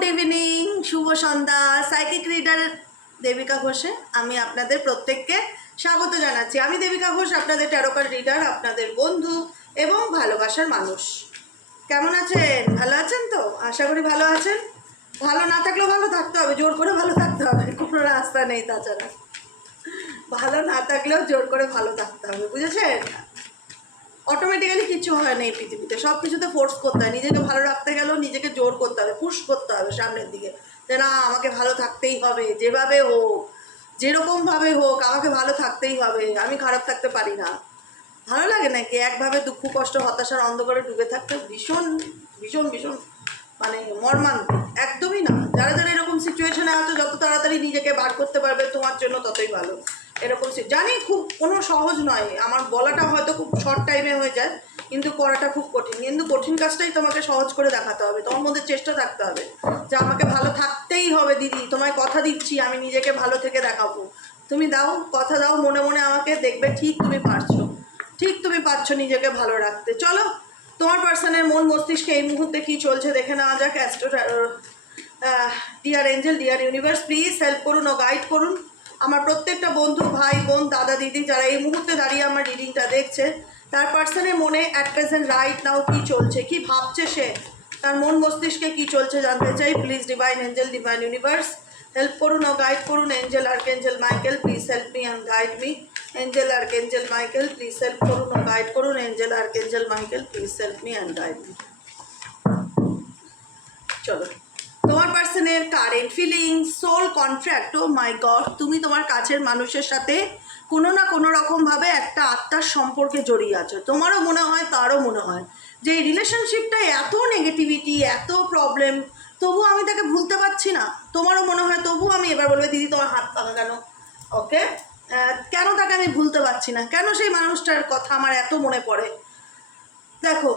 Good evening শুভ সন্ধ্যা psychic reader Debika ঘোষে। আমি আপনাদের প্রত্যেককে স্বাগত জানাচ্ছি। আমি দেবিকা ঘোষ, আপনাদের ট্যারোকার রিডার আপনাদের বন্ধু এবং ভালোবাসার মানুষ। কেমন আছেন? ভালো আছেন তো? আশা করি ভালো আছেন। ভালো না থাকলেও ভালো থাকতে হবে, জোর করে ভালো থাকতে হবে, কোনো রাস্তা নেই তাছাড়া। ভালো না থাকলেও জোর করে ভালো থাকতে হবে, বুঝেছেন? অটোমেটিক্যালি কিছু হয় না এই পৃথিবীতে। সব কিছুতে ফোর্স করতে হয়। নিজেকে ভালো রাখতে গেলেও নিজেকে জোর করতে হবে পুশ করতে হবে সামনের দিকে। যে না, আমাকে ভালো থাকতেই হবে, যেভাবে হোক, যেরকমভাবে হোক, আমাকে ভালো থাকতেই হবে। আমি খারাপ থাকতে পারি না। ভালো লাগে নাকি? একভাবে দুঃখ, কষ্ট, হতাশার অন্ধকারে ডুবে থাকতে ভীষণ ভীষণ ভীষণ মানে মর্মান্তিক। একদমই না। যারা যারা এরকম সিচুয়েশনে আছো, যত তাড়াতাড়ি নিজেকে বার করতে পারবে, তোমার জন্য ততই ভালো। এরকম জানি খুব কোনো সহজ নয়। আমার বলাটা হয়তো খুব শর্ট টাইমে হয়ে যায়, কিন্তু করাটা খুব কঠিন। কিন্তু কঠিন কাজটাই তোমাকে সহজ করে দেখাতে হবে। তোমার মধ্যে চেষ্টা থাকতে হবে যে আমাকে ভালো থাকতেই হবে দিদি। তোমায় কথা দিচ্ছি, আমি নিজেকে ভালো থেকে দেখাবো। তুমি দাও, কথা দাও, মনে মনে আমাকে দেখবে, ঠিক তুমি পারছ। ঠিক তুমি পারছ নিজেকে ভালো রাখতে। চলো, তোমার পার্সনের মন মস্তিষ্কে এই মুহূর্তে কি চলছে দেখে নেওয়া যাক। Astro dear angel dear universe please help করুন ও গাইড করুন। আমার প্রত্যেকটা বন্ধু ভাই, বোন, দাদা, দিদি যারা এই মুহূর্তে দাঁড়িয়ে আমার রিডিংটা দেখছে, তার পার্সনের মনে অ্যাট প্রেজেন্ট রাইট নাও কি চলছে, কি ভাবছে সে? তার মন মস্তিষ্কে কি চলছে জানতে চাই। Please divine angel divine universe help করুন ও গাইড করুন। Angel archangel Michael please help me and guide me angel archangel Michael please help করুন ও গাইড করুন। Angel archangel Michael please help me and guide me চলো। তোমার পার্সনের current feeling soul contract oh my god তুমি তোমার কাছের মানুষের সাথে কোনো না কোনো রকমভাবে একটা আত্মার সম্পর্কে জড়িয়ে আছো। তোমারও মনে হয়, তারও মনে হয়। যে এই রিলেশনশিপটা এত নেগেটিভিটি এত প্রবলেম তবু আমি তাকে ভুলতে পারছি না। তোমারও মনে হয় তবু আমি এবার বলব, দিদি, তোমার হাত পাকা কেন? ওকে কেন তাকে আমি ভুলতে পারছি না? কেন সেই মানুষটার কথা আমার এত মনে পড়ে? দেখো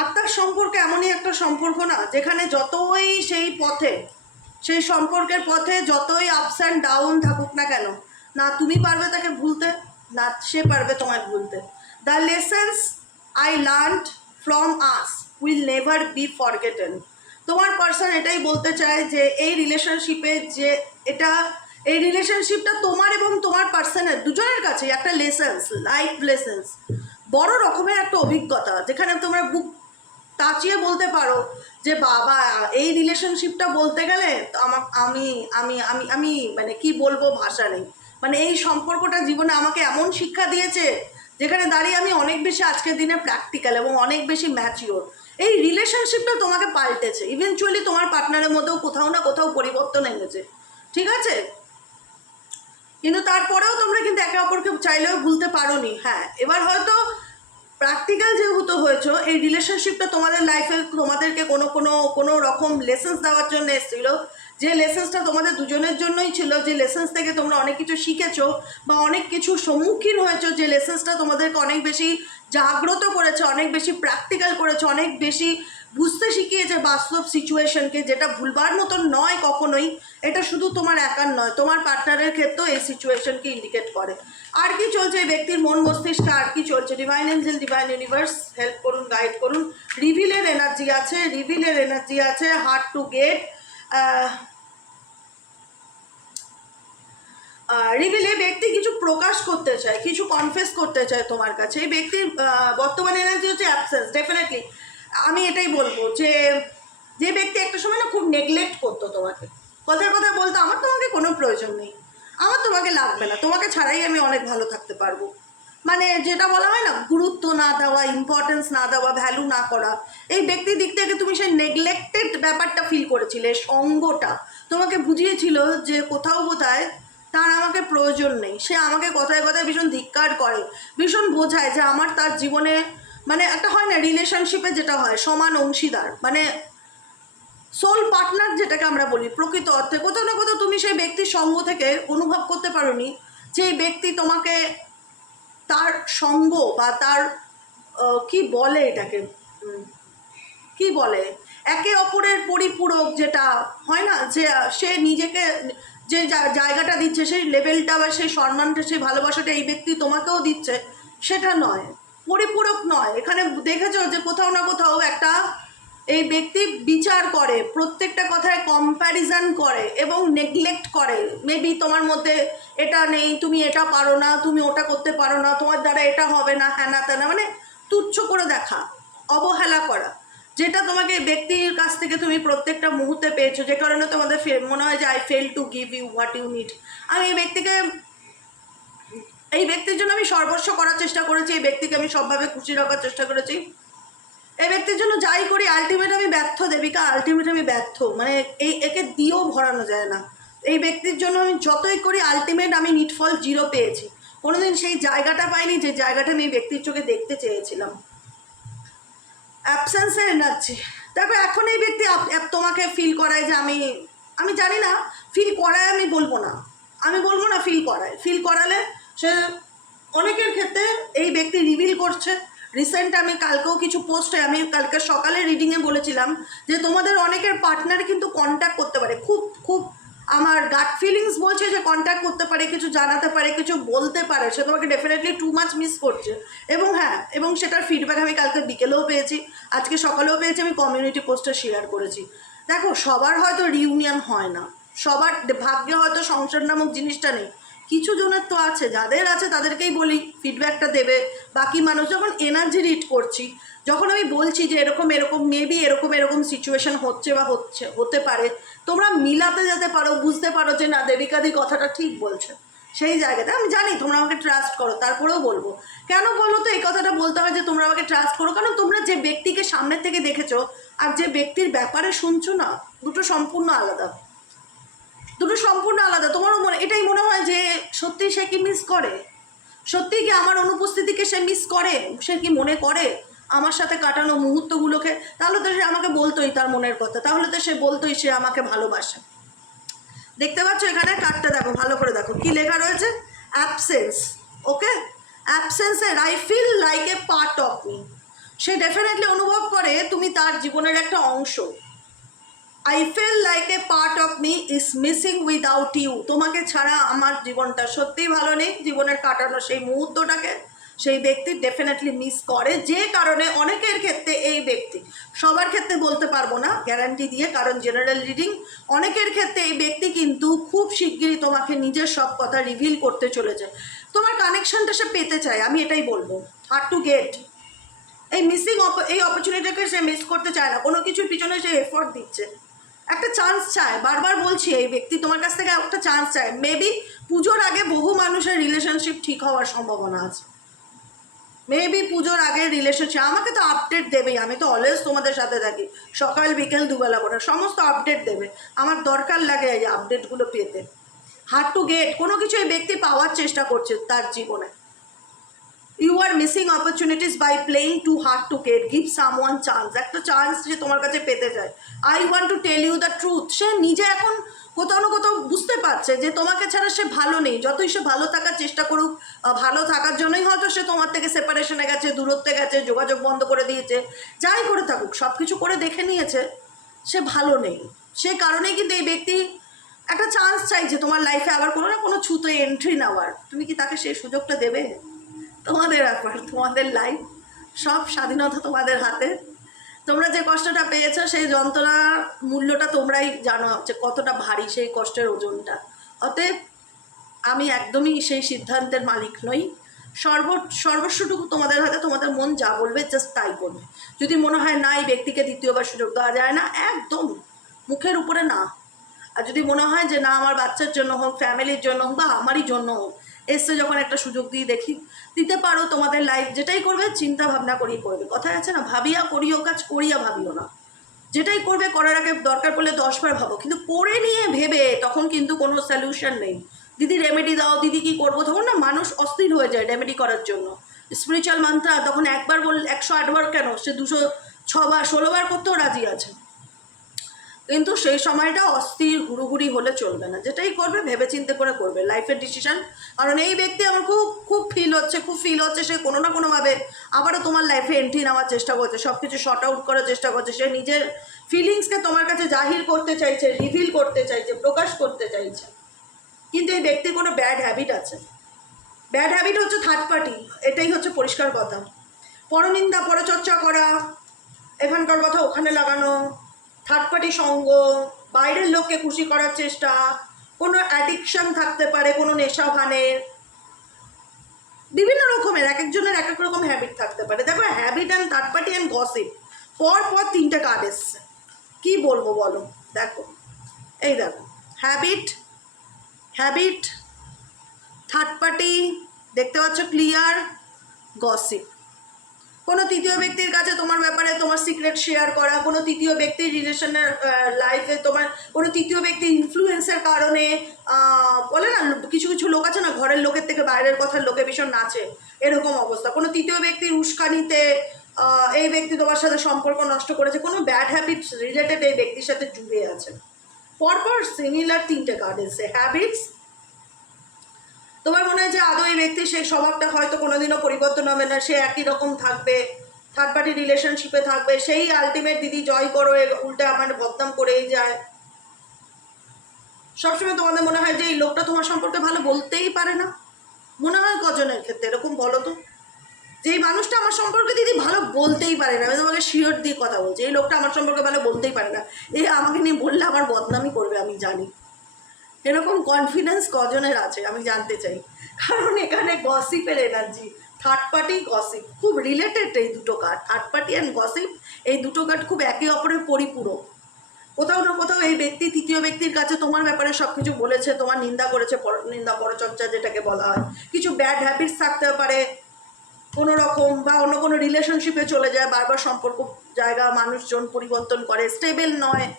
আত্মার সম্পর্ক এমনই একটা সম্পর্ক না, যেখানে যতই সেই পথে, সেই সম্পর্কের পথে যতই আপস অ্যান্ড ডাউন থাকুক না কেন, না তুমি পারবে তাকে ভুলতে, না সে পারবে তোমায় ভুলতে। The lessons I learn from us will never be forgotten তোমার পার্সন এটাই বলতে চায় যে, এই রিলেশনশিপে যে এটা, এই রিলেশনশিপটা তোমার এবং তোমার পার্সনের দুজনের কাছে একটা লেসেন্স লাইফ লেসেন্স বড় রকমের একটা অভিজ্ঞতা, যেখানে তোমরা বুক তাচিয়ে বলতে পারো যে, বাবা, এই রিলেশনশিপটা বলতে গেলে আমার আমি আমি আমি আমি মানে কি বলব ভাষা নেই। মানে এই সম্পর্কটা জীবনে আমাকে এমন শিক্ষা দিয়েছে যেখানে দাঁড়িয়ে আমি অনেক বেশি আজকের দিনে প্র্যাকটিক্যাল এবং অনেক বেশি ম্যাচিওর এই রিলেশনশিপটা তোমাকে পাল্টেছে। ইভেনচুয়ালি তোমার পার্টনারের মধ্যেও কোথাও না কোথাও পরিবর্তন এনেছে। ঠিক আছে? কিন্তু তারপরেও তোমরা কিন্তু একে অপরকে চাইলেও ভুলতে পারোনি। হ্যাঁ এবার হয়তো যেহেতু হয়েছো, এই রিলেশনশিপটা তোমাদের লাইফে তোমাদেরকে কোনো কোনো কোনো রকম লেসেন্স দেওয়ার জন্য এসেছিল। যে লেসেন্সটা তোমাদের দুজনের জন্যই ছিল, যে লেসেন্স থেকে তোমরা অনেক কিছু শিখেছো বা অনেক কিছু সম্মুখীন হয়েছো, যে লেসেন্সটা তোমাদেরকে অনেক বেশি জাগ্রত করেছে, অনেক বেশি প্র্যাকটিক্যাল করেছে, অনেক বেশি বুঝতে শিখিয়েছে বাস্তব সিচুয়েশনকে যেটা ভুলবার মতন নয় কখনোই। এটা শুধু তোমার একার নয়, তোমার পার্টনারের ক্ষেত্রেও এই সিচুয়েশনকে ইন্ডিকেট করে। আর কি চলছে এই ব্যক্তির মন মস্তিষ্কে, আর কি চলছে? Divine angel divine universe help করুন গাইড করুন। রিভিলের এনার্জি আছে রিভিলের এনার্জি আছে হার্ট টু গেট রিভিলে প্রকাশ করতে চায়, কিছু কনফেস করতে চায় তোমার কাছে। এই ব্যক্তির বর্তমান এনার্জি হচ্ছে অ্যাবসেন্স ডেফিনেটলি আমি এটাই বলব যে যে ব্যক্তি একটা সময় না খুব নেগলেক্ট করতো তোমাকে। কথার কথা বলতো, আমার তোমাকে কোনো প্রয়োজন নেই। আমার তোমাকে লাগবে না। তোমাকে ছাড়াই আমি অনেক ভালো থাকতে পারব। মানে যেটা বলা হয় না, গুরুত্ব না দেওয়া ইম্পর্টেন্স না দেওয়া ভ্যালু না করা। এই ব্যক্তির দিক থেকে তুমি সেই নেগলেক্টেড ব্যাপারটা ফিল করেছিলে, সঙ্গটা। তোমাকে বুঝিয়েছিল যে কোথাও কোথায় তার আমাকে প্রয়োজন নেই। সে আমাকে কথায় কথায় ভীষণ ধিক্কার করে, ভীষণ বোঝায় যে আমার তার জীবনে মানে একটা হয় না রিলেশনশিপে যেটা হয়, সমান অংশীদার। মানে সোল পার্টনার যেটাকে আমরা বলি, প্রকৃত অর্থে। কোথাও না কোথাও তুমি সেই ব্যক্তির সঙ্গ থেকে অনুভব করতে পারোনি, যে এই ব্যক্তি তোমাকে তার সঙ্গ বা তার কি বলে এটাকে? কি বলে? একে অপরের পরিপূরক যেটা হয় না, যে সে নিজেকে যে জায়গাটা দিচ্ছে, সেই লেভেলটা বা সেই সম্মানটা, সেই ভালোবাসাটা এই ব্যক্তি তোমাকেও দিচ্ছে, সেটা নয়। পরিপূরক নয়। এখানে দেখেছ যে কোথাও না কোথাও একটা এই ব্যক্তি বিচার করে, প্রত্যেকটা কথায় কম্প্যারিজন করে এবং নেগলেক্ট করে। মেবি তোমার মধ্যে এটা নেই, তুমি এটা পারো না, তুমি ওটা করতে পারো না, তোমার দ্বারা এটা হবে না, হ্যানা ত্যানা মানে তুচ্ছ করে দেখা, অবহেলা করা। যেটা তোমাকে ব্যক্তির কাছ থেকে তুমি প্রত্যেকটা মুহূর্তে পেয়েছ, যে কারণে তোমাদের মনে হয় যে I fail to give you what you need আমি এই ব্যক্তিকে, এই ব্যক্তির জন্য আমি সর্বস্ব করার চেষ্টা করেছি, এই ব্যক্তিকে আমি সবভাবে খুশি রাখার চেষ্টা করেছি। এই ব্যক্তির জন্য যাই করি আলটিমেট আমি ব্যর্থ, দেবিকা আলটিমেট আমি ব্যর্থ। মানে এই, একে দিয়েও ভরানো যায় না। এই ব্যক্তির জন্য আমি যতই করি আলটিমেট আমি নিটফল জিরো পেয়েছি। কোনোদিন সেই জায়গাটা পাইনি যে জায়গাটা আমি এই ব্যক্তির চোখে দেখতে চেয়েছিলাম। অ্যাবসেন্সের এনার্জি দেখো, এখন এই ব্যক্তি তোমাকে ফিল করায় যে আমি আমি জানি না ফিল করায় আমি বলব না। আমি বলব না ফিল করায়। ফিল করালে সে অনেকের ক্ষেত্রে এই ব্যক্তি রিভিল করছে। রিসেন্ট আমি কালকেও কিছু পোস্টে আমি কালকে সকালে রিডিংয়ে বলেছিলাম যে তোমাদের অনেকের পার্টনার কিন্তু কন্ট্যাক্ট করতে পারে। খুব খুব আমার গাট ফিলিংস বলছে যে কন্ট্যাক্ট করতে পারে, কিছু জানাতে পারে, কিছু বলতে পারে, সে তোমাকে ডেফিনেটলি টু মাচ মিস করছে। এবং হ্যাঁ এবং সেটার ফিডব্যাক আমি কালকে বিকেলেও পেয়েছি, আজকে সকালেও পেয়েছি, আমি কমিউনিটি পোস্টটা শেয়ার করেছি। দেখো, সবার হয়তো রিউনিয়ন হয় না, সবার ভাগ্যে হয়তো সংসার নামক জিনিসটা নেই কিছু জনের তো আছে, যাদের আছে তাদেরকেই বলি ফিডব্যাকটা দেবে। বাকি মানুষ যখন এনার্জি রিড করছি, যখন আমি বলছি যে এরকম এরকম মেবি এরকম এরকম সিচুয়েশন হচ্ছে বা হচ্ছে, হতে পারে, তোমরা মিলাতে যেতে পারো, বুঝতে পারো যে না, দেবিকাদি কথাটা ঠিক বলছে। সেই জায়গাতে আমি জানি তোমরা আমাকে ট্রাস্ট করো, তারপরেও বলব। কেন বলো তো, এই কথাটা বলতে হয় যে তোমরা আমাকে ট্রাস্ট করো, কারণ তোমরা যে ব্যক্তিকে সামনের থেকে দেখেছ, আর যে ব্যক্তির ব্যাপারে শুনছো না, দুটো সম্পূর্ণ আলাদা। দুটো সম্পূর্ণ আলাদা। তোমারও মনে এটাই মনে হয় যে সত্যি সে কি মিস করে? সত্যি কি আমার অনুপস্থিতিকে সে মিস করে? সে কি মনে করে? আমার সাথে কাটানো মুহূর্তগুলোকে? তাহলে তো সে আমাকে বলতোই তার মনের কথা। তাহলে তো সে বলতোই সে আমাকে ভালোবাসে। দেখতে পাচ্ছ এখানে কার্ডটা দেখো, ভালো করে দেখো। কি লেখা রয়েছে? Absence okay অ্যাবসেন্সের I feel like a part of me say definitely অনুভব করে তুমি তার জীবনের একটা অংশ। I feel like a part of me is missing without you তোমাকে ছাড়া আমার জীবনটা সত্যিই ভালো নেই। জীবনের কাটানো সেই মুহূর্তটাকে সেই ব্যক্তি ডেফিনেটলি মিস করে। যে কারণে অনেকের ক্ষেত্রে এই ব্যক্তি। সবার ক্ষেত্রে বলতে পারব না গ্যারান্টি দিয়ে, কারণ জেনারেল রিডিং অনেকের ক্ষেত্রে এই ব্যক্তি কিন্তু খুব শিগগিরই তোমাকে নিজের সব কথা রিভিল করতে চলেছে। তোমার কানেকশনটা সে পেতে চায়, আমি এটাই বলব। হার্ড টু গেট এই মিসিং এই অপরচুনিটিকে সে মিস করতে চায় না। কোনো কিছুর পিছনে সে এফোর্ট দিচ্ছে। একটা চান্স চায়। বারবার বলছি, এই ব্যক্তি তোমার কাছ থেকে একটা চান্স চায়। মেবি পুজোর আগে বহু মানুষের রিলেশনশিপ ঠিক হওয়ার সম্ভাবনা আছে। মেবি পুজোর আগে রিলেশনশিপ আমাকে তো আপডেট দেবেই। আমি তো অলওয়েজ তোমাদের সাথে থাকি। সকাল, বিকেল, দুবেলা করে সমস্ত আপডেট দেবে। আমার দরকার লাগে এই আপডেটগুলো পেতে। হার্ড টু গেট কোনো কিছু এই ব্যক্তি পাওয়ার চেষ্টা করছে তার জীবনে। You are missing opportunities by playing too hard to get give someone chance একটা চান্স সে তোমার কাছে পেতে চায়। I want to tell you the truth সে নিজে এখন কোথাও না কোথাও বুঝতে পারছে যে তোমাকে ছাড়া সে ভালো নেই। যতই সে ভালো থাকার চেষ্টা করুক ভালো থাকার জন্যই হয়তো সে তোমার থেকে সেপারেশনে গেছে, দূরত্বে গেছে, যোগাযোগ বন্ধ করে দিয়েছে। যাই করে থাকুক সব কিছু করে দেখে নিয়েছে, সে ভালো নেই। সে কারণেই কিন্তু এই ব্যক্তি একটা চান্স চাইছে তোমার লাইফে আবার কোনো না কোনো ছুতো এন্ট্রি নেওয়ার। তুমি কি তাকে সেই সুযোগটা দেবে? তোমাদের ব্যাপার তোমাদের লাইফ সব স্বাধীনতা তোমাদের হাতে। তোমরা যে কষ্টটা পেয়েছ, সেই যন্ত্রণার মূল্যটা তোমরাই জানো যে কতটা ভারী সেই কষ্টের ওজনটা। অতএব আমি একদমই সেই সিদ্ধান্তের মালিক নই। সর্ব, সর্বস্বটুকু তোমাদের হাতে, তোমাদের মন যা বলবে জাস্ট তাই করবে। যদি মনে হয় না, এই ব্যক্তিকে দ্বিতীয়বার সুযোগ দেওয়া যায় না, একদম মুখের উপরে না। আর যদি মনে হয় যে না, আমার বাচ্চার জন্য হোক ফ্যামিলির জন্য হোক বা আমারই জন্য হোক এসে যখন একটা সুযোগ দিয়ে দেখি, দিতে পারো তোমাদের লাইফ যেটাই করবে চিন্তা ভাবনা করিয়ে করবে। কথায় আছে না, ভাবিয়া করিও কাজ, করিয়া ভাবিও না। যেটাই করবে করার আগে দরকার পড়লে দশবার ভাবো। কিন্তু করে নিয়ে ভেবে তখন কিন্তু কোনো সলিউশন নেই। দিদি রেমেডি দাও, দিদি কি করব? তখন না মানুষ অস্থির হয়ে যায় রেমেডি করার জন্য। স্পিরিচুয়াল মান্ত্রা তখন একবার বল, একশো আটবার কেন? সে দুশো ছবার, ষোলোবার করতেও রাজি আছে। কিন্তু সেই সময়টা অস্থির, হুড়ুহুড়ি হলে চলবে না। যেটাই করবে ভেবে চিন্তে করে করবে। লাইফের ডিসিশন কারণ এই ব্যক্তি আমার খুব খুব ফিল হচ্ছে, খুব ফিল হচ্ছে। সে কোনো না কোনোভাবে আবারও তোমার লাইফে এন্ট্রি নেওয়ার চেষ্টা করছে। সব কিছু শর্ট আউট করার চেষ্টা করছে। সে নিজের ফিলিংসকে তোমার কাছে জাহির করতে চাইছে রিভিল করতে চাইছে, প্রকাশ করতে চাইছে। কিন্তু এই ব্যক্তির কোনো ব্যাড হ্যাবিট আছে। ব্যাড হ্যাবিট হচ্ছে থার্ড পার্টি এটাই হচ্ছে পরিষ্কার কথা। পরনিন্দা, পরচর্চা করা, এখানকার কথা ওখানে লাগানো থার্ড পার্টি সঙ্গ, বাইরের লোককে খুশি করার চেষ্টা, কোনো অ্যাডিকশন থাকতে পারে, কোনো নেশা ভানের বিভিন্ন রকমের, এক একজনের এক এক রকম হ্যাবিট থাকতে পারে। দেখো habit and third party and gossip পর পর তিনটে কার্ড এসছে। কী বলব বলো? দেখো, এই দেখো হ্যাবিট হ্যাবিট থার্ড পার্টি দেখতে পাচ্ছ ক্লিয়ার গসিপ কোনো তৃতীয় ব্যক্তির কাছে তোমার ব্যাপারে তোমার সিক্রেট শেয়ার করা, কোনো তৃতীয় ব্যক্তির রিলেশনের লাইফে তোমার, কোনো তৃতীয় ব্যক্তির ইনফ্লুয়েন্সের কারণে বলে না, কিছু কিছু লোক আছে না, ঘরের লোকের থেকে বাইরের কথার লোকে ভীষণ নাচে, এরকম অবস্থা। কোনো তৃতীয় ব্যক্তির উস্কানিতে এই ব্যক্তি তোমার সাথে সম্পর্ক নষ্ট করেছে, কোনো ব্যাড হ্যাবিটস রিলেটেড এই ব্যক্তির সাথে জুড়ে আছে। পরপর সিমিলার তিনটে কার্ড এসে হ্যাবিটস তোমার মনে হয় যে আদৌ এই ব্যক্তির সেই স্বভাবটা হয়তো কোনোদিনও পরিবর্তন হবে না? সে একই রকম থাকবে থার্ড পার্টি রিলেশনশিপে থাকবে, সেই আলটিমেট দিদি জয় করো উল্টে আমার বদনাম করেই যায়। সবসময় তোমাদের মনে হয় যে এই লোকটা তোমার সম্পর্কে ভালো বলতেই পারে না? মনে হয় কজনের ক্ষেত্রে, এরকম বলো তো? যে মানুষটা আমার সম্পর্কে দিদি ভালো বলতেই পারে না, আমি তোমাকে শিওর দিয়ে কথা বলছি, এই লোকটা আমার সম্পর্কে ভালো বলতেই পারে না। এ আমাকে নিয়ে বললে আমার বদনামই করবে, আমি জানি। এরকম কনফিডেন্স কজনের আছে, আমি জানতে চাই। কারণ এখানে গসিপের এনার্জি থার্ড পার্টি গসিপ খুব রিলেটেড এই দুটো card third party and gossip এই দুটো কার্ড খুব একে অপরের পরিপূরক। কোথাও না কোথাও এই ব্যক্তি, তৃতীয় ব্যক্তির কাছে তোমার ব্যাপারে সব কিছু বলেছে, তোমার নিন্দা করেছে, পর- নিন্দা পরচর্চা যেটাকে বলা হয়। কিছু ব্যাড হ্যাবিটস থাকতে পারে, কোনো রকম বা অন্য কোনো রিলেশনশিপে চলে যায়, বারবার সম্পর্ক, জায়গা, মানুষজন পরিবর্তন করে স্টেবল নয়।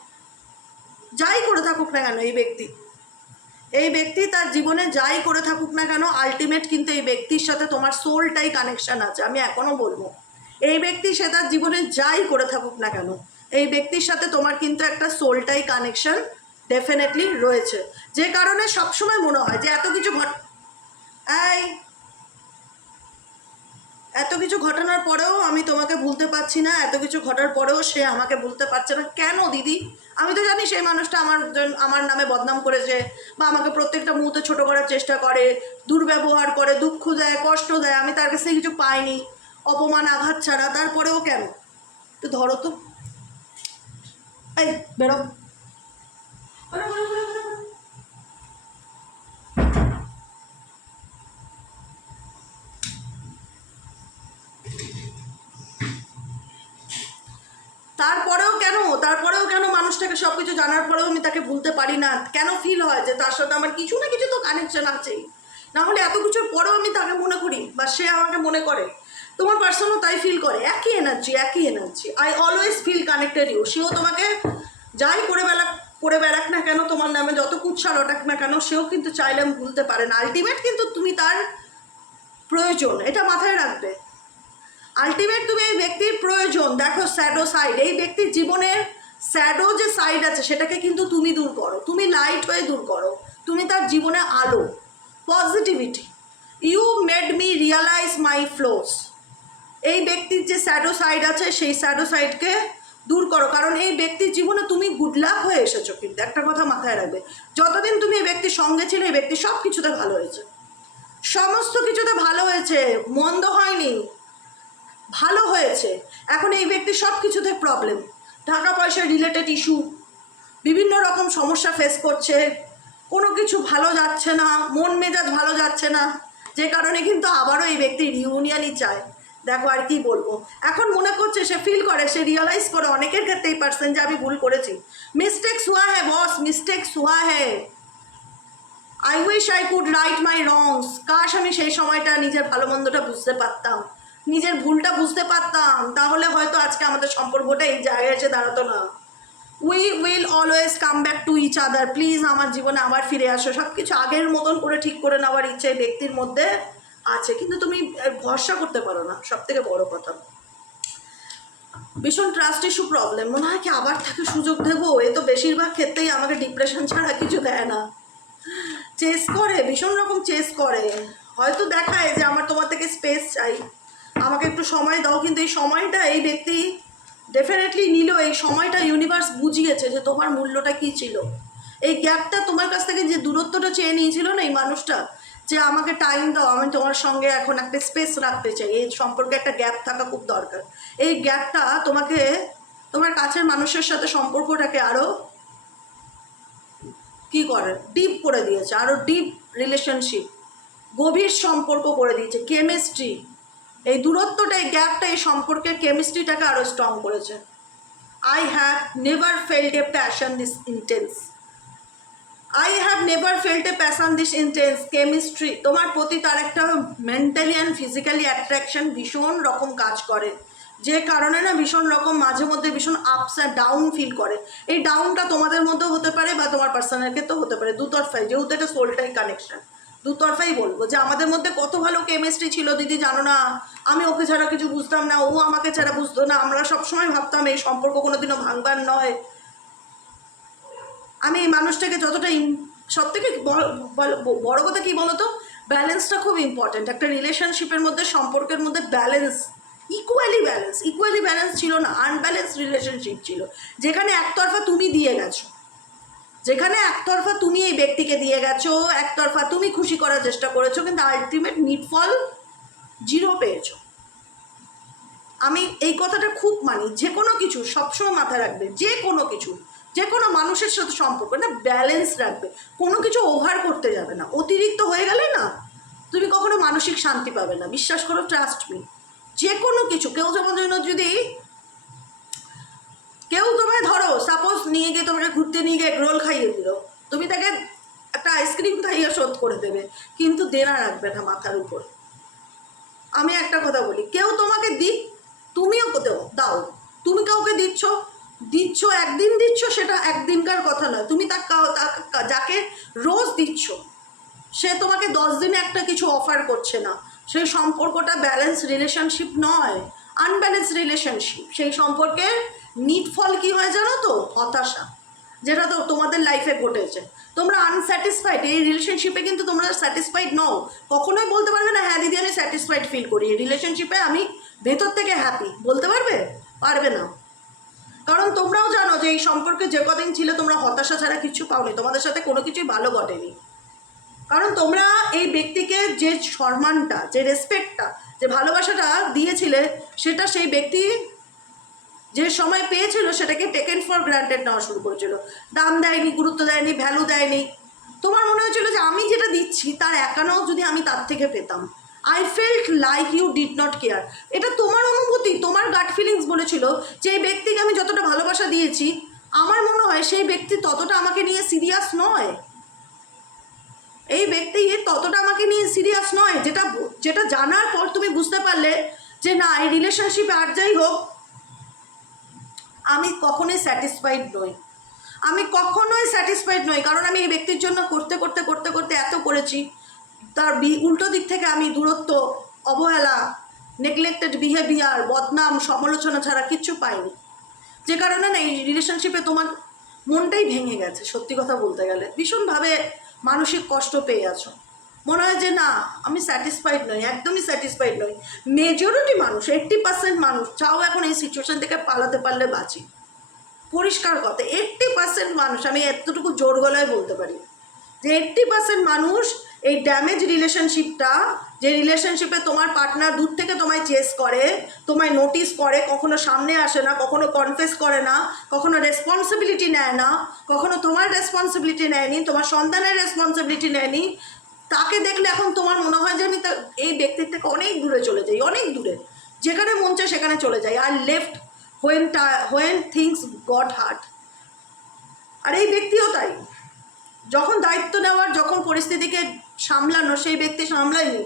যাই করে থাকুক না কেন এই ব্যক্তি। এই ব্যক্তি তার জীবনে যাই করে থাকুক না কেন আলটিমেট কিন্তু এই ব্যক্তির সাথে তোমার সোলটাই কানেকশান আছে, আমি এখনও বলব। এই ব্যক্তি সে তার জীবনে যাই করে থাকুক না কেন, এই ব্যক্তির সাথে তোমার কিন্তু একটা সোলটাই কানেকশান ডেফিনেটলি রয়েছে। যে কারণে সবসময় মনে হয় যে এত কিছু ঘট এই এত কিছু ঘটনার পরেও আমি তোমাকে ভুলতে পারছি না, এত কিছু ঘটার পরেও সে আমাকে ভুলতে পারছে না। কেন দিদি? আমি তো জানি সেই মানুষটা আমার আমার নামে বদনাম করেছে বা আমাকে প্রত্যেকটা মুহূর্তে ছোট করার চেষ্টা করে, দুর্ব্যবহার করে, দুঃখ দেয়, কষ্ট দেয়, আমি তার কাছে কিছু পাইনি। অপমান, আঘাত ছাড়া, তারপরেও কেন? তো ধরো তো। এই, বেরো। মানুষটাকে সব কিছু জানার পরেও আমি তাকে ভুলতে পারি না। কেন ফিল হয় যে তার সাথে আমার কিছু না কিছু তো কানেকশন আছেই? না হলে এত কিছুর পরেও আমি তাকে মনে করি বা সে আমাকে মনে করে। তোমার পার্সনও তাই ফিল করে। একই এনার্জি একই energy I always feel connected you সেও তোমাকে যাই করে বেলা করে বেড়াক না কেন, তোমার নামে যত কুৎসা রটাক না কেন, সেও কিন্তু চাইলে আমি ভুলতে পারে না। আলটিমেট কিন্তু তুমি তার প্রয়োজন। এটা মাথায় রাখবে। আলটিমেট তুমি এই ব্যক্তির প্রয়োজন। দেখো স্যাডো সাইড এই ব্যক্তির জীবনের স্যাডো যে সাইড আছে, সেটাকে কিন্তু তুমি দূর করো। তুমি লাইট হয়ে দূর করো। তুমি তার জীবনে আলো positivity you made me realise my flaws এই ব্যক্তির যে স্যাডো সাইড আছে, সেই স্যাডো সাইডকে দূর করো। কারণ এই ব্যক্তির জীবনে তুমি গুড লাক হয়ে এসেছ কিন্তু। একটা কথা মাথায় রাখবে। যতদিন তুমি এই ব্যক্তির সঙ্গে ছিলে, এই ব্যক্তি সব কিছুতে ভালো হয়েছে। সমস্ত কিছুতে ভালো হয়েছে, মন্দ হয়নি, ভালো হয়েছে। এখন এই ব্যক্তির সব কিছুতে প্রবলেম টাকা পয়সা রিলেটেড ইস্যু বিভিন্ন রকম সমস্যা ফেস করছে, কোনো কিছু ভালো যাচ্ছে না, মন মেজাজ ভালো যাচ্ছে না, যে কারণে কিন্তু আবারও এই ব্যক্তি রিউনিয়নই চায় দেখো আর কি বলব। এখন মনে করছে সে ফিল করে, সে রিয়েলাইজ করে অনেকের ক্ষেত্রে এই যে আমি ভুল করেছি। মিস্টেক্স হুয়া হ্যাঁ বস মিস্টেক্স হুয়া হ্যাঁ I wish I could right my wrongs কাশ আমি সেই সময়টা নিজের ভালো মন্দটা বুঝতে পারতাম। নিজের ভুলটা বুঝতে পারতাম, তাহলে হয়তো আজকে আমাদের সম্পর্কটা এই জায়গায় এসে দাঁড়াতো না। We will always come back to each other please আমার জীবনে আবার ফিরে আসো। সব কিছু আগের মতন করে ঠিক করে নেওয়ার ইচ্ছে ব্যক্তির মধ্যে আছে। কিন্তু তুমি ভরসা করতে পারো না। সব থেকে বড় কথা। ভীষণ ট্রাস্ট ইস্যু প্রবলেম মনে হয় কি আবার তাকে সুযোগ দেবো? এ তো বেশিরভাগ ক্ষেত্রেই আমাকে ডিপ্রেশন ছাড়া কিছু দেয় না। চেস করে, ভীষণ রকম চেস করে। হয়তো দেখায় যে আমার তোমার থেকে স্পেস চাই। আমাকে একটু সময় দাও, কিন্তু এই সময়টা এই ব্যক্তি ডেফিনেটলি নিল, এই সময়টা ইউনিভার্স বুঝিয়েছে যে তোমার মূল্যটা কী ছিল। এই গ্যাপটা তোমার কাছ থেকে যে দূরত্বটা চেয়ে নিয়েছিল না এই মানুষটা, যে আমাকে টাইম দাও, আমি তোমার সঙ্গে এখন একটা স্পেস রাখতে চাই। এই সম্পর্কে একটা গ্যাপ থাকা খুব দরকার। এই গ্যাপটা তোমাকে, তোমার কাছের মানুষের সাথে সম্পর্কটাকে আরও কি করে? ডিপ করে দিয়েছে আরও ডিপ রিলেশনশিপ গভীর সম্পর্ক করে দিয়েছে কেমিস্ট্রি এই দূরত্বটা, এই গ্যাপটা এই সম্পর্কের কেমিস্ট্রিটাকে আরও স্ট্রং করেছে। I have never felt a passion this intense I have never felt a passion this intense chemistry তোমার প্রতি তার একটা মেন্টালি অ্যান্ড ফিজিক্যালি অ্যাট্রাকশন ভীষণ রকম কাজ করে। যে কারণে না ভীষণ রকম মাঝে মধ্যে ভীষণ আপস আর ডাউন ফিল করে। এই ডাউনটা তোমাদের মধ্যেও হতে পারে বা তোমার পার্সোনাল ক্ষেত্রেও হতে পারে। দুতরফাই যেহেতু এটা সোলটাই কানেকশন দুতরফাই বলব যে আমাদের মধ্যে কত ভালো কেমিস্ট্রি ছিল, দিদি জানো না? আমি ওকে ছাড়া কিছু বুঝতাম না, ও আমাকে ছাড়া বুঝতো না। আমরা সবসময় ভাবতাম এই সম্পর্ক কোনোদিনও ভাঙবার নয়। আমি এই মানুষটাকে যতটা সব থেকে বড় কথা কি বলতো? ব্যালেন্সটা খুব ইম্পর্ট্যান্ট একটা রিলেশনশিপের মধ্যে, সম্পর্কের মধ্যে balance equally balance equally balance ছিল না আনব্যালেন্স রিলেশনশিপ ছিল। যেখানে একতরফা তুমি দিয়ে গেছো। যেখানে একতরফা তুমি এই ব্যক্তিকে দিয়ে গেছো, একতরফা তুমি খুশি করার চেষ্টা করেছ, কিন্তু আলটিমেট নিটফল জিরো পেয়েছ। আমি এই কথাটা খুব মানি, যে কোনো কিছু সবসময় মাথায় রাখবে, যে কোনো কিছু, যে কোনো মানুষের সাথে সম্পর্ক, না ব্যালেন্স রাখবে। কোনো কিছু ওভার করতে যাবে না। অতিরিক্ত হয়ে গেলে না, তুমি কখনো মানসিক শান্তি পাবে না। বিশ্বাস করো ট্রাস্ট মি যে কোনো কিছু, কেউ যেমন যদি কেউ তোমায় ধরো সাপোজ নিয়ে গিয়ে তোমাকে ঘুরতে নিয়ে গিয়ে রোল খাইয়ে দিল, তুমি তাকে একটা আইসক্রিম খাইয়ে শোধ করে দেবে, কিন্তু দেনা রাখবে না মাথার উপর। আমি একটা কথা বলি, কেউ তোমাকে দিক তুমিও দেও, দাও। তুমি কাউকে দিচ্ছ দিচ্ছ, একদিন দিচ্ছ, সেটা একদিনকার কথা নয়। তুমি তা যাকে রোজ দিচ্ছ, সে তোমাকে দশ দিনে একটা কিছু অফার করছে না। সেই সম্পর্কটা ব্যালেন্স রিলেশনশিপ নয় আনব্যালেন্স রিলেশনশিপ সেই সম্পর্কের নিট ফল কী হয় জানো তো? হতাশা। যেটা তো তোমাদের লাইফে ঘটেছে। তোমরা আনস্যাটিসফাইড এই রিলেশনশিপে কিন্তু তোমরা স্যাটিসফাইড নও। কখনোই বলতে পারবে না হ্যাঁ দিদি, আমি স্যাটিসফাইড ফিল করি। এই রিলেশনশিপে আমি ভেতর থেকে হ্যাপি বলতে পারবে? পারবে না। কারণ তোমরাও জানো যে এই সম্পর্কে যে কদিন ছিল তোমরা হতাশা ছাড়া কিছু পাওনি। তোমাদের সাথে কোনো কিছুই ভালো ঘটেনি। কারণ তোমরা এই ব্যক্তিকে যে সম্মানটা, যে রেসপেক্টটা যে ভালোবাসাটা দিয়েছিলে, সেটা সেই ব্যক্তি যে সময় পেয়েছিল সেটাকে টেকেন ফর গ্রান্টেড নেওয়া শুরু করেছিল। দাম দেয়নি, গুরুত্ব দেয়নি ভ্যালু দেয়নি। তোমার মনে হয়েছিল যে আমি যেটা দিচ্ছি, তার একানো যদি আমি তার থেকে পেতাম। I felt like you did not care এটা তোমার অনুভূতি, তোমার গাট ফিলিংস বলেছিল যে এই ব্যক্তিকে আমি যতটা ভালোবাসা দিয়েছি, আমার মনে হয় সেই ব্যক্তি ততটা আমাকে নিয়ে সিরিয়াস নয়। এই ব্যক্তি ততটা আমাকে নিয়ে সিরিয়াস নয়, যেটা যেটা জানার পর তুমি বুঝতে পারলে যে না, এই রিলেশনশিপে আর যাই হোক আমি কখনোই স্যাটিসফাইড নই। আমি কখনোই স্যাটিসফাইড নই, কারণ আমি এই ব্যক্তির জন্য করতে করতে করতে করতে এত করেছি। তার উল্টো দিক থেকে আমি দূরত্ব, অবহেলা নেগলেক্টেড বিহেভিয়ার বদনাম, সমালোচনা ছাড়া কিচ্ছু পাইনি। যে কারণে না, এই রিলেশনশিপে তোমার মনটাই ভেঙে গেছে, সত্যি কথা বলতে গেলে। ভীষণভাবে মানসিক কষ্ট পেয়ে আছো। মনে হয় যে না, আমি স্যাটিসফাইড নই, একদমই স্যাটিসফাইড নই। মেজরিটি মানুষ এইট্টি পার্সেন্ট মানুষ, চাও এখন এই সিচুয়েশন থেকে পালাতে পারলে বাঁচি। পরিষ্কার কথা এইট্টি পার্সেন্ট মানুষ, আমি এতটুকু জোর গলায় বলতে পারি, যে এইট্টি পার্সেন্ট মানুষ এই ড্যামেজ রিলেশনশিপটা যে রিলেশনশিপে তোমার পার্টনার দূর থেকে তোমায় চেস করে, তোমায় নোটিস করে, কখনো সামনে আসে না, কখনো কনফেস করে না, কখনো রেসপন্সিবিলিটি নেয় না, কখনো তোমার রেসপন্সিবিলিটি নেয়নি, তোমার সন্তানের রেসপন্সিবিলিটি নেয়নি তাকে দেখলে এখন তোমার মনে হয় যে আমি এই ব্যক্তির থেকে অনেক দূরে চলে যাই, অনেক দূরে। যেখানে মন চায় সেখানে চলে যাই। আর left when when things got hurt আর এই ব্যক্তিও তাই। যখন দায়িত্ব নেওয়ার, যখন পরিস্থিতিকে সামলানো সেই ব্যক্তি সামলায়নি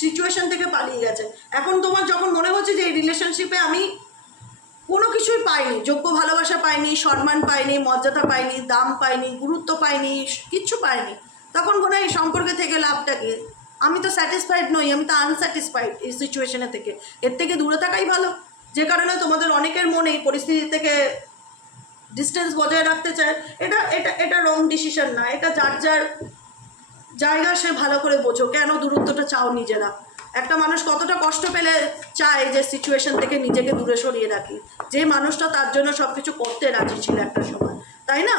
সিচুয়েশন থেকে পালিয়ে গেছে। এখন তোমার যখন মনে হচ্ছে যে এই রিলেশনশিপে আমি কোনো কিছুই পাইনি, যোগ্য ভালোবাসা পাইনি, সম্মান পাইনি, মর্যাদা পাইনি, দাম পাইনি, গুরুত্ব পাইনি কিচ্ছু পাইনি তখন হয় এই সম্পর্কে থেকে লাভটা কি? আমি তো স্যাটিসফাইড নই, আমি তো আনস্যাটিসফাইড এই সিচুয়েশনে থেকে। এর থেকে দূরে থাকাই ভালো। যে কারণে তোমাদের অনেকের মনে এই পরিস্থিতি থেকে ডিস্টেন্স বজায় রাখতে চায়। এটা এটা এটা রং ডিসিশন না। এটা যার যার জায়গা সে ভালো করে বোঝো। কেন দূরত্বটা চাও নিজেরা? একটা মানুষ কতটা কষ্ট পেলে চায় যে সিচুয়েশন থেকে নিজেকে দূরে সরিয়ে রাখি? যে মানুষটা তার জন্য সব কিছু করতে রাজি ছিল একটা সময়। তাই না?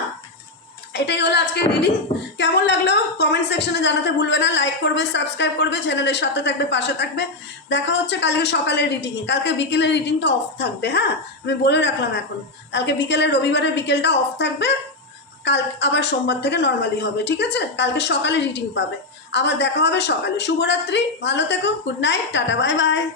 এটাই হলো আজকের রিডিং কেমন লাগল? কমেন্ট সেকশনে জানাতে ভুলবে না। লাইক করবে সাবস্ক্রাইব করবে চ্যানেলের সাথে থাকবে, পাশে থাকবে। দেখা হচ্ছে কালকে সকালের রিডিংয়ে কালকে বিকেলের রিডিংটা অফ থাকবে হ্যাঁ? আমি বলে রাখলাম এখন। কালকে বিকেলে রবিবারের বিকেলটা অফ থাকবে। কাল, আবার সোমবার থেকে নর্মালি হবে, ঠিক আছে? কালকে সকালে রিডিং পাবে। আবার দেখা হবে সকালে। শুভরাত্রি। ভালো থেকো। Good night tata bye bye